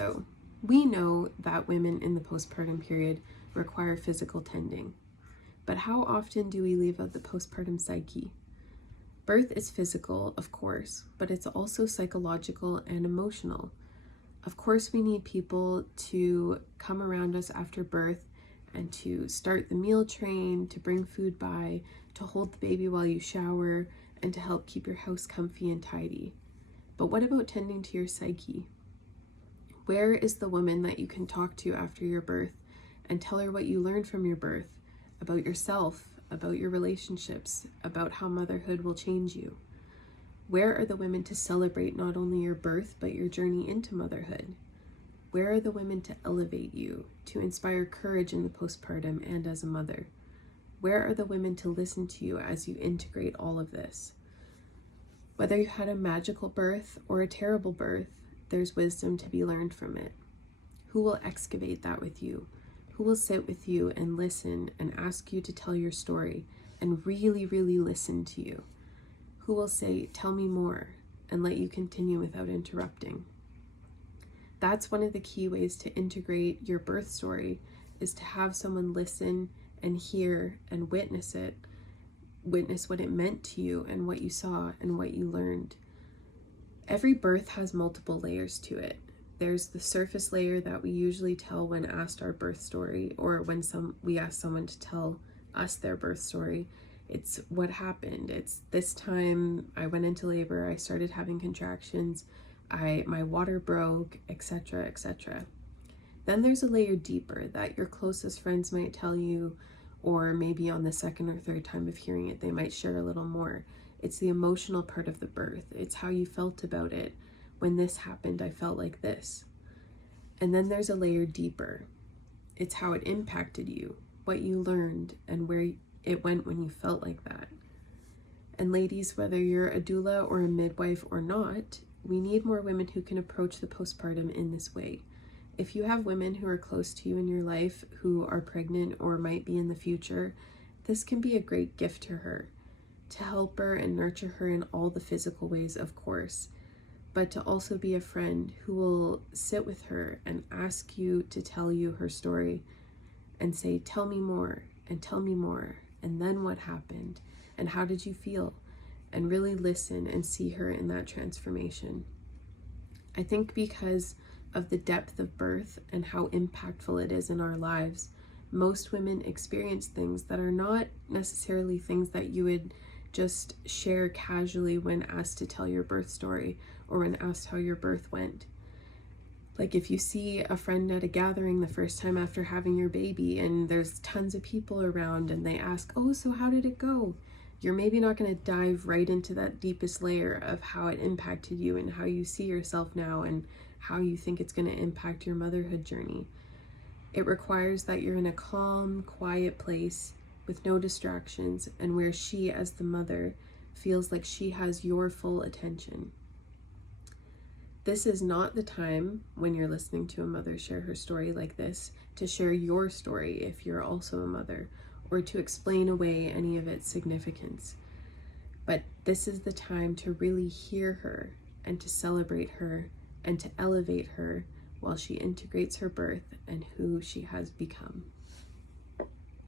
So we know that women in the postpartum period require physical tending, but how often do we leave out the postpartum psyche? Birth is physical, of course, but it's also psychological and emotional. Of course, we need people to come around us after birth and to start the meal train, to bring food by, to hold the baby while you shower, and to help keep your house comfy and tidy. But what about tending to your psyche? Where is the woman that you can talk to after your birth and tell her what you learned from your birth, about yourself, about your relationships, about how motherhood will change you? Where are the women to celebrate not only your birth, but your journey into motherhood? Where are the women to elevate you, to inspire courage in the postpartum and as a mother? Where are the women to listen to you as you integrate all of this? Whether you had a magical birth or a terrible birth, there's wisdom to be learned from it. Who will excavate that with you? Who will sit with you and listen and ask you to tell your story and really, really listen to you? Who will say, tell me more, and let you continue without interrupting? That's one of the key ways to integrate your birth story, is to have someone listen and hear and witness it, witness what it meant to you and what you saw and what you learned. Every birth has multiple layers to it. There's the surface layer that we usually tell when asked our birth story, or when we ask someone to tell us their birth story. It's what happened. It's this time I went into labor, I started having contractions, my water broke, etc., etc. Then there's a layer deeper that your closest friends might tell you, or maybe on the second or third time of hearing it, they might share a little more. It's the emotional part of the birth. It's how you felt about it. When this happened, I felt like this. And then there's a layer deeper. It's how it impacted you, what you learned, and where it went when you felt like that. And ladies, whether you're a doula or a midwife or not, we need more women who can approach the postpartum in this way. If you have women who are close to you in your life who are pregnant or might be in the future, this can be a great gift to her, to help her and nurture her in all the physical ways, of course, but to also be a friend who will sit with her and ask you to tell you her story and say, tell me more, and tell me more, and then what happened, and how did you feel, and really listen and see her in that transformation. I think because of the depth of birth and how impactful it is in our lives, most women experience things that are not necessarily things that you would just share casually when asked to tell your birth story or when asked how your birth went. Like if you see a friend at a gathering the first time after having your baby and there's tons of people around and they ask, oh, so how did it go? You're maybe not going to dive right into that deepest layer of how it impacted you and how you see yourself now and how you think it's going to impact your motherhood journey. It requires that you're in a calm, quiet place with no distractions, and where she, as the mother, feels like she has your full attention. This is not the time, when you're listening to a mother share her story like this, to share your story if you're also a mother, or to explain away any of its significance. But this is the time to really hear her and to celebrate her and to elevate her while she integrates her birth and who she has become.